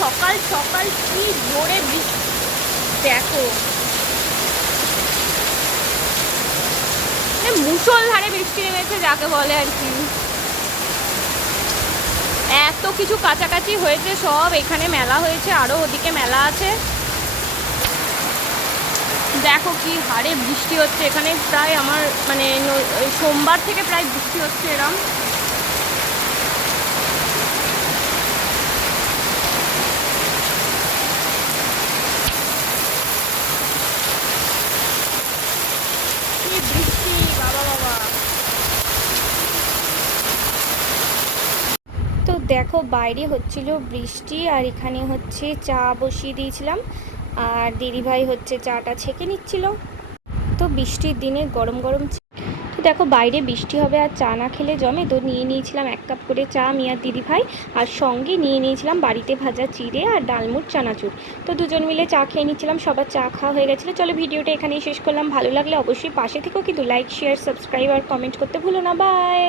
সকাল সকাল কি জোরে বৃষ্টি, দেখো মুষলধারে বৃষ্টি নেমেছে যাকে বলে আর কি। এত কিছু কাছাকাছি হয়েছে, সব এখানে মেলা হয়েছে, আরও ওদিকে মেলা আছে। দেখো কি হারে বৃষ্টি হচ্ছে এখানে, প্রায় আমার মানে সোমবার থেকে প্রায় বৃষ্টি হচ্ছে এরম। কি বৃষ্টি বাবা বাবা। তো দেখো বাইরে হচ্ছিল বৃষ্টি, আর এখানে হচ্ছে চা বসিয়ে দিয়েছিলাম, আর দিদিভাই হচ্ছে চাটা ছেঁকে নিচ্ছিল। তো বৃষ্টির দিনে গরম গরম, তো দেখো বাইরে বৃষ্টি হবে আর চা না খেলে জমে, তো নিয়ে নিয়েছিলাম 1 কাপ করে চা আমি আর দিদিভাই, আর সঙ্গে নিয়ে নিয়েছিলাম বাড়িতে ভাজা চিড়ে আর ডালমুট চানাচুর। তো দুজন মিলে চা খেয়ে নিচ্ছিলাম, সবার চা খাওয়া হয়ে গেছিলো। চলো ভিডিওটা এখানেই শেষ করলাম, ভালো লাগলে অবশ্যই পাশে থেকেও কিন্তু লাইক শেয়ার সাবস্ক্রাইব আর কমেন্ট করতে ভুলো না। বাই।